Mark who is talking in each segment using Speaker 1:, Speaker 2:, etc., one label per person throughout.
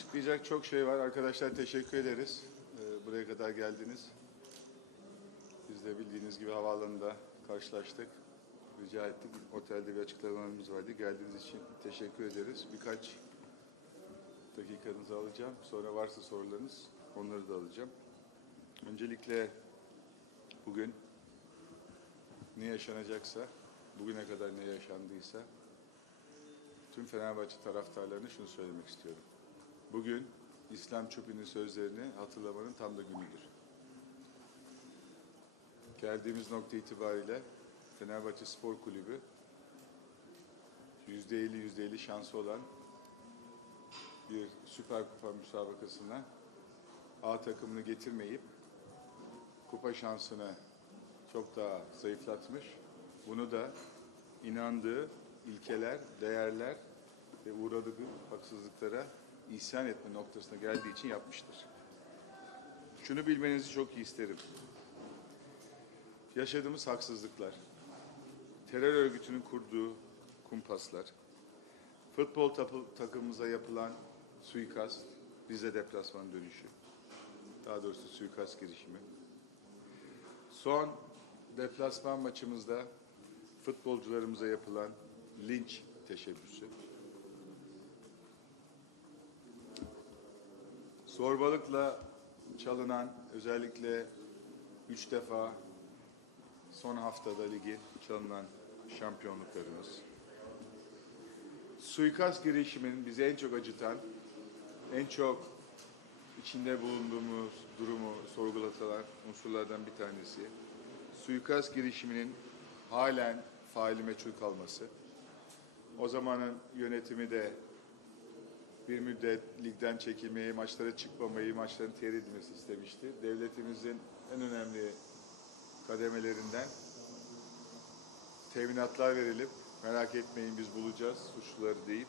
Speaker 1: Açıklayacak çok şey var. Arkadaşlar teşekkür ederiz. Ee, buraya kadar geldiniz. Biz de bildiğiniz gibi havaalanında karşılaştık. Rica ettik. Otelde bir açıklamalarımız vardı. Geldiğiniz için teşekkür ederiz. Birkaç dakikanızı alacağım. Sonra varsa sorularınız onları da alacağım. Öncelikle bugün ne yaşanacaksa, bugüne kadar ne yaşandıysa tüm Fenerbahçe taraftarlarına şunu söylemek istiyorum. Bugün İslam Çöpü'nün sözlerini hatırlamanın tam da günüdür. Geldiğimiz nokta itibariyle Fenerbahçe Spor Kulübü yüzde elli yüzde elli şansı olan bir Süper Kupa müsabakasına A takımını getirmeyip kupa şansını çok daha zayıflatmış. Bunu da inandığı ilkeler, değerler ve uğradığı haksızlıklara isyan etme noktasına geldiği için yapmıştır. Şunu bilmenizi çok iyi isterim. Yaşadığımız haksızlıklar, terör örgütünün kurduğu kumpaslar, futbol takımımıza yapılan suikast, Rize deplasman dönüşü, daha doğrusu suikast girişimi, son deplasman maçımızda futbolcularımıza yapılan linç teşebbüsü, zorbalıkla çalınan özellikle üç defa son haftada ligi çalınan şampiyonluklarımız, suikast girişiminin bizi en çok acıtan, en çok içinde bulunduğumuz durumu sorgulatılan unsurlardan bir tanesi, suikast girişiminin halen faili meçhul kalması. O zamanın yönetimi de bir müddet ligden çekilmeyi, maçlara çıkmamayı, maçların tehir edilmesi istemişti. Devletimizin en önemli kademelerinden teminatlar verilip merak etmeyin biz bulacağız suçluları deyip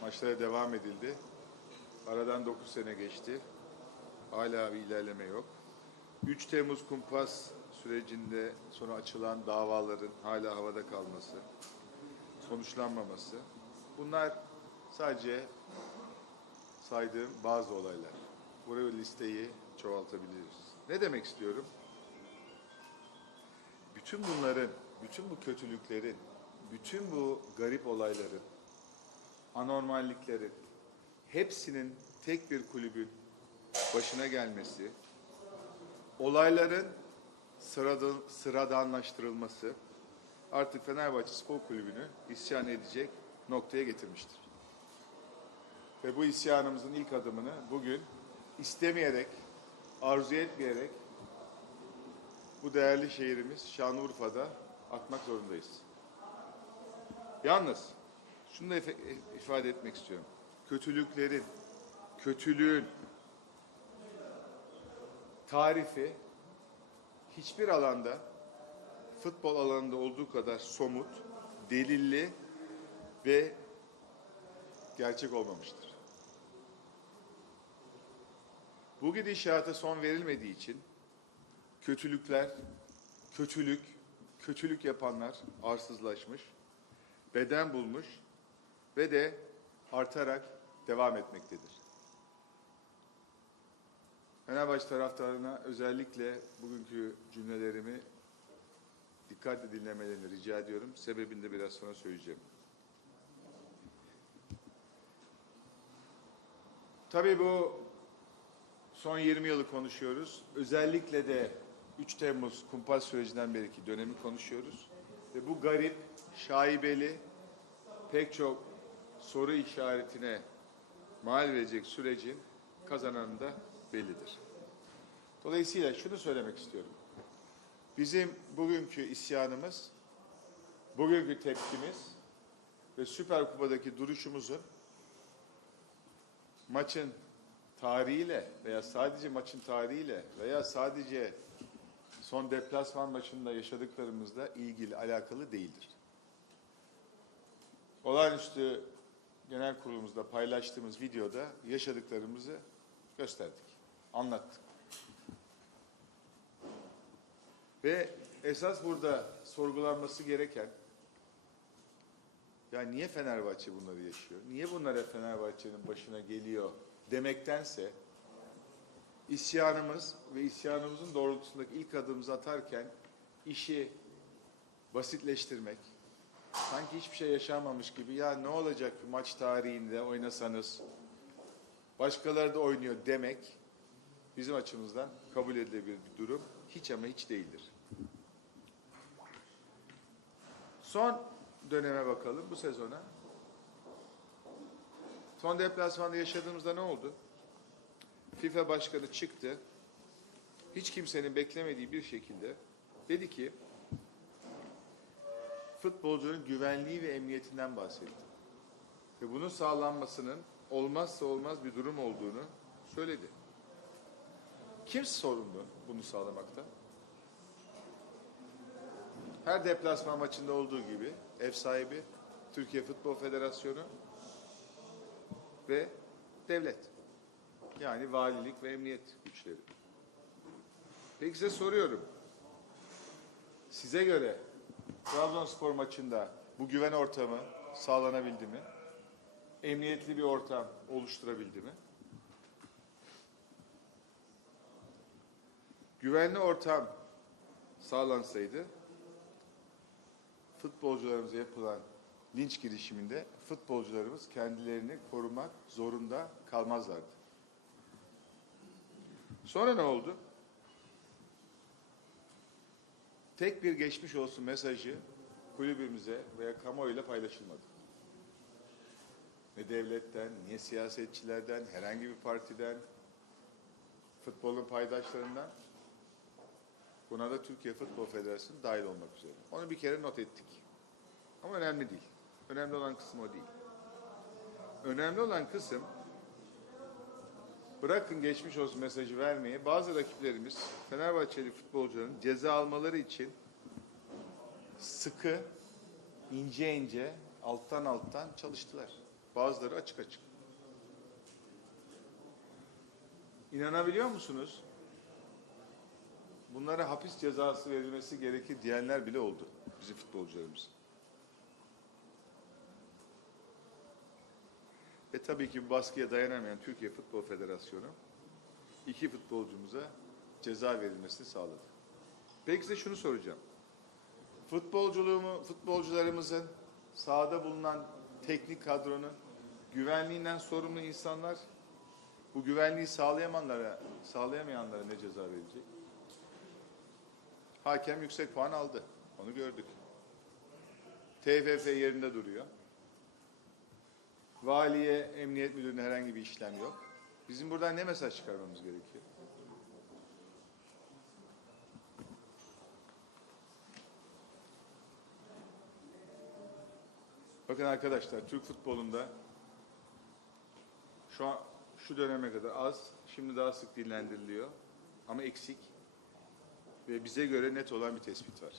Speaker 1: maçlara devam edildi. Aradan 9 sene geçti. Hala bir ilerleme yok. 3 Temmuz kumpas sürecinde sonra açılan davaların hala havada kalması, sonuçlanmaması. Bunlar sadece saydığım bazı olaylar. Buraya listeyi çoğaltabiliriz. Ne demek istiyorum? Bütün bunların, bütün bu kötülüklerin, bütün bu garip olayların, anormalliklerin hepsinin tek bir kulübün başına gelmesi, olayların sıradan, sıradanlaştırılması artık Fenerbahçe Spor Kulübü'nü isyan edecek noktaya getirmiştir. Ve bu isyanımızın ilk adımını bugün istemeyerek, arzu etmeyerek bu değerli şehrimiz Şanlıurfa'da atmak zorundayız. Yalnız şunu da ifade etmek istiyorum. Kötülüklerin, kötülüğün tarifi hiçbir alanda futbol alanında olduğu kadar somut, delilli ve gerçek olmamıştır. Bu gidişata son verilmediği için kötülükler, kötülük, kötülük yapanlar arsızlaşmış, beden bulmuş ve de artarak devam etmektedir. Fenerbahçe taraftarına özellikle bugünkü cümlelerimi dikkatle dinlemelerini rica ediyorum. Sebebini de biraz sonra söyleyeceğim. Tabii bu son 20 yılı konuşuyoruz. Özellikle de 3 Temmuz kumpas sürecinden beriki dönemi konuşuyoruz. Ve bu garip, şaibeli, pek çok soru işaretine mal verecek sürecin kazananı da bellidir. Dolayısıyla şunu söylemek istiyorum. Bizim bugünkü isyanımız, bugünkü tepkimiz ve Süper Kupa'daki duruşumuzun maçın tarihiyle veya sadece maçın tarihiyle veya sadece son deplasman maçında yaşadıklarımızla ilgili alakalı değildir. Olağanüstü genel kurulumuzda paylaştığımız videoda yaşadıklarımızı gösterdik, anlattık. Ve esas burada sorgulanması gereken Ya niye Fenerbahçe bunları yaşıyor? Niye bunlara Fenerbahçe'nin başına geliyor demektense isyanımız ve isyanımızın doğrultusundaki ilk adımımızı atarken işi basitleştirmek, sanki hiçbir şey yaşanmamış gibi ya ne olacak maç tarihinde oynasanız başkaları da oynuyor demek bizim açımızdan kabul edilebilir bir durum. Hiç ama hiç değildir. Son döneme bakalım bu sezona. Son deplasmanda yaşadığımızda ne oldu? FIFA başkanı çıktı. Hiç kimsenin beklemediği bir şekilde dedi ki futbolcunun güvenliği ve emniyetinden bahsetti. Ve bunun sağlanmasının olmazsa olmaz bir durum olduğunu söyledi. Kim sorumlu bunu sağlamakta? Her deplasman maçında olduğu gibi ev sahibi Türkiye Futbol Federasyonu ve devlet. Yani valilik ve emniyet güçleri. Peki size soruyorum. Size göre Trabzonspor maçında bu güven ortamı sağlanabildi mi? Emniyetli bir ortam oluşturabildi mi? Güvenli ortam sağlansaydı futbolcularımıza yapılan linç girişiminde futbolcularımız kendilerini korumak zorunda kalmazlardı. Sonra ne oldu? Tek bir geçmiş olsun mesajı kulübümüze veya kamuoyuyla paylaşılmadı. Ne devletten, ne siyasetçilerden, herhangi bir partiden, futbolun paydaşlarından Buna da Türkiye Futbol Federasyonu dahil olmak üzere. Onu bir kere not ettik. Ama önemli değil. Önemli olan kısım o değil. Önemli olan kısım bırakın geçmiş olsun mesajı vermeyi bazı rakiplerimiz Fenerbahçeli futbolcuların ceza almaları için sıkı, ince ince, alttan alttan çalıştılar. Bazıları açık açık. İnanabiliyor musunuz? bunlara hapis cezası verilmesi gerekir diyenler bile oldu bizim futbolcularımız. Ve tabii ki bu baskıya dayanamayan Türkiye Futbol Federasyonu iki futbolcumuza ceza verilmesini sağladı. Peki size şunu soracağım. Futbolculuğumu, futbolcularımızın sahada bulunan teknik kadronun güvenliğinden sorumlu insanlar bu güvenliği sağlayamayanlara, sağlayamayanlara ne ceza verecek? Hakem yüksek puan aldı. Onu gördük. TFF yerinde duruyor. Valiye, emniyet müdürüne herhangi bir işlem yok. Bizim buradan ne mesaj çıkarmamız gerekiyor? Bakın arkadaşlar, Türk futbolunda şu an şu döneme kadar az, şimdi daha sık dillendiriliyor ama eksik ve bize göre net olan bir tespit var.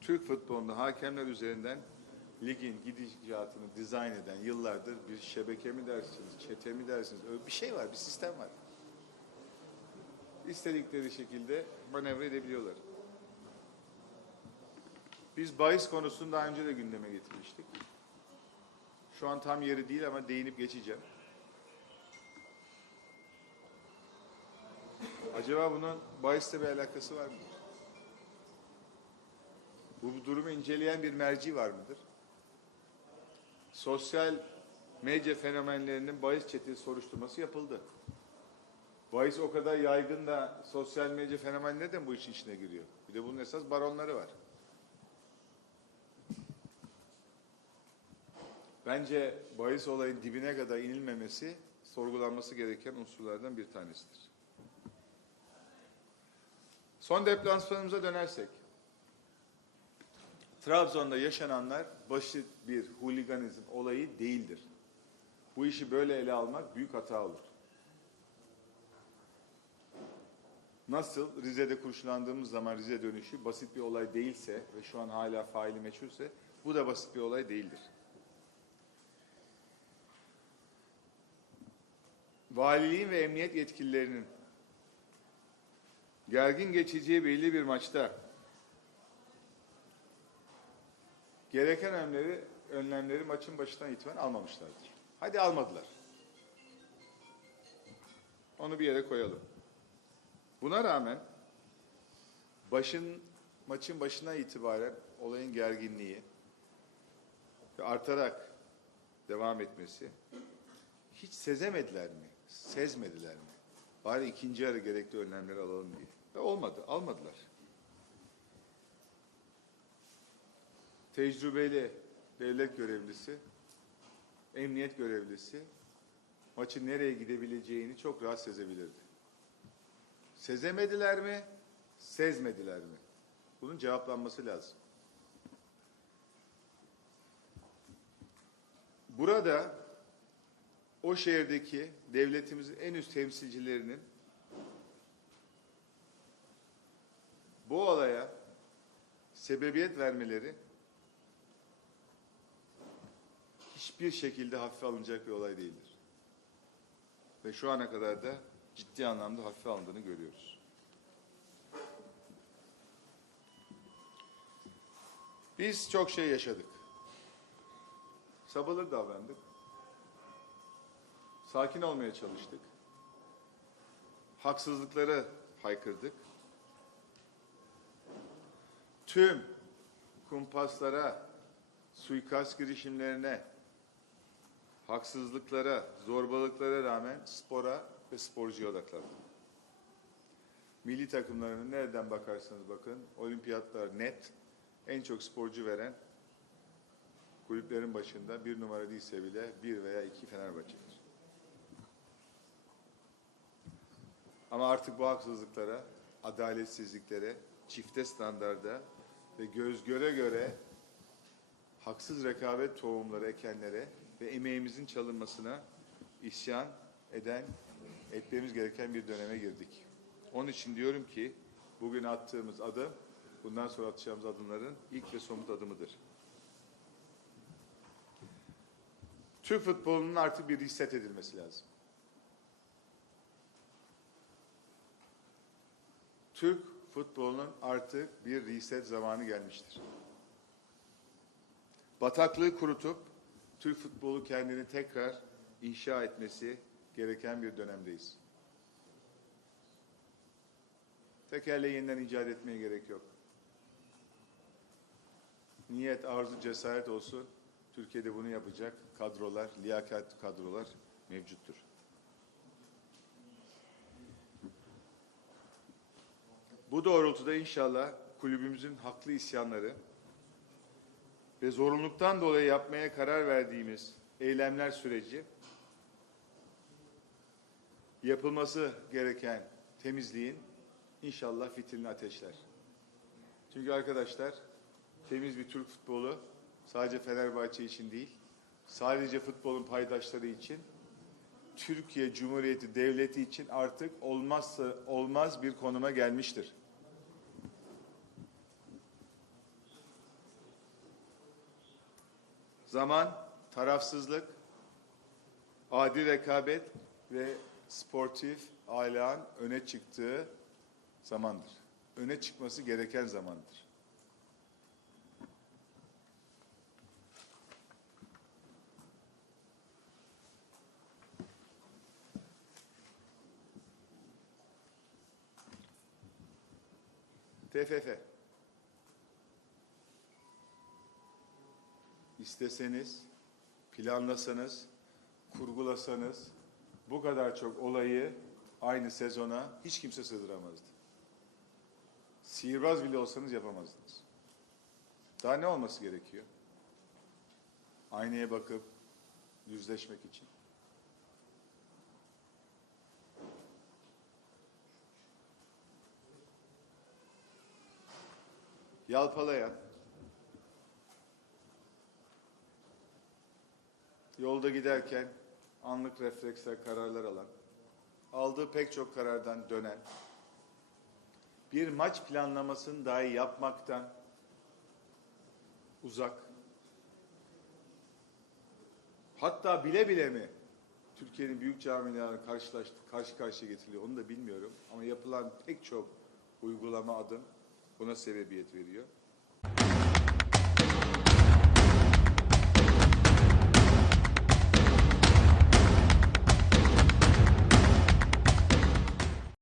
Speaker 1: Türk futbolunda hakemler üzerinden ligin gidişatını dizayn eden yıllardır bir şebeke mi dersiniz, çete mi dersiniz, öyle bir şey var, bir sistem var. İstedikleri şekilde manevra edebiliyorlar. Biz bahis konusunu daha önce de gündeme getirmiştik. Şu an tam yeri değil ama değinip geçeceğim. Acaba bunun bahisle bir alakası var mıdır? Bu durumu inceleyen bir merci var mıdır? Sosyal medya fenomenlerinin bahis çetesi soruşturması yapıldı. Bahis o kadar yaygın da sosyal medya fenomenleri de mi bu işin içine giriyor? Bir de bunun esas baronları var. Bence bahis olayın dibine kadar inilmemesi sorgulanması gereken unsurlardan bir tanesidir. Son deplasmanımıza dönersek. Trabzon'da yaşananlar basit bir huliganizm olayı değildir. Bu işi böyle ele almak büyük hata olur. Nasıl Rize'de kurşunlandığımız zaman Rize dönüşü basit bir olay değilse ve şu an hala faili meçhulse bu da basit bir olay değildir. Valiliğin ve emniyet yetkililerinin gergin geçeceği belli bir maçta gereken önlemleri, önlemleri maçın başından itibaren almamışlardır. Hadi almadılar. Onu bir yere koyalım. Buna rağmen başın maçın başına itibaren olayın gerginliği ve artarak devam etmesi hiç sezemediler mi? Sezmediler mi? Bari ikinci yarı gerekli önlemleri alalım diye. Ve olmadı, almadılar. Tecrübeli devlet görevlisi, emniyet görevlisi maçın nereye gidebileceğini çok rahat sezebilirdi. Sezemediler mi? Sezmediler mi? Bunun cevaplanması lazım. Burada o şehirdeki devletimizin en üst temsilcilerinin bu olaya sebebiyet vermeleri hiçbir şekilde hafife alınacak bir olay değildir. Ve şu ana kadar da ciddi anlamda hafife alındığını görüyoruz. Biz çok şey yaşadık. Sabırlı davrandık. Sakin olmaya çalıştık. Haksızlıkları haykırdık. Tüm kumpaslara, suikast girişimlerine, haksızlıklara, zorbalıklara rağmen spora ve sporcuya odaklandık. Milli takımlarının nereden bakarsanız bakın, olimpiyatlar net, en çok sporcu veren kulüplerin başında bir numara değilse bile bir veya iki Fenerbahçe'dir. Ama artık bu haksızlıklara, adaletsizliklere, çifte standarda ve göz göre göre haksız rekabet tohumları ekenlere ve emeğimizin çalınmasına isyan eden, etmemiz gereken bir döneme girdik. Onun için diyorum ki bugün attığımız adım, bundan sonra atacağımız adımların ilk ve somut adımıdır. Türk futbolunun artık bir reset edilmesi lazım. Türk futbolunun artık bir reset zamanı gelmiştir. Bataklığı kurutup Türk futbolu kendini tekrar inşa etmesi gereken bir dönemdeyiz. Tekerleği yeniden icat etmeye gerek yok. Niyet, arzu, cesaret olsun. Türkiye'de bunu yapacak kadrolar, liyakat kadrolar mevcuttur. Bu doğrultuda inşallah kulübümüzün haklı isyanları ve zorunluluktan dolayı yapmaya karar verdiğimiz eylemler süreci yapılması gereken temizliğin inşallah fitilini ateşler. Çünkü arkadaşlar temiz bir Türk futbolu sadece Fenerbahçe için değil, sadece futbolun paydaşları için, Türkiye Cumhuriyeti Devleti için artık olmazsa olmaz bir konuma gelmiştir. Zaman, tarafsızlık, adil rekabet ve sportif ahlakın öne çıktığı zamandır. Öne çıkması gereken zamandır. TFF. İsteseniz, planlasanız, kurgulasanız bu kadar çok olayı aynı sezona hiç kimse sığdıramazdı. Sihirbaz bile olsanız yapamazdınız. Daha ne olması gerekiyor? Aynaya bakıp yüzleşmek için. Yalpalayan, yolda giderken anlık refleksle kararlar alan, aldığı pek çok karardan dönen, bir maç planlamasını dahi yapmaktan uzak, hatta bile bile mi Türkiye'nin büyük camilerine karşılaştı, karşı karşıya getiriliyor onu da bilmiyorum. Ama yapılan pek çok uygulama adım buna sebebiyet veriyor.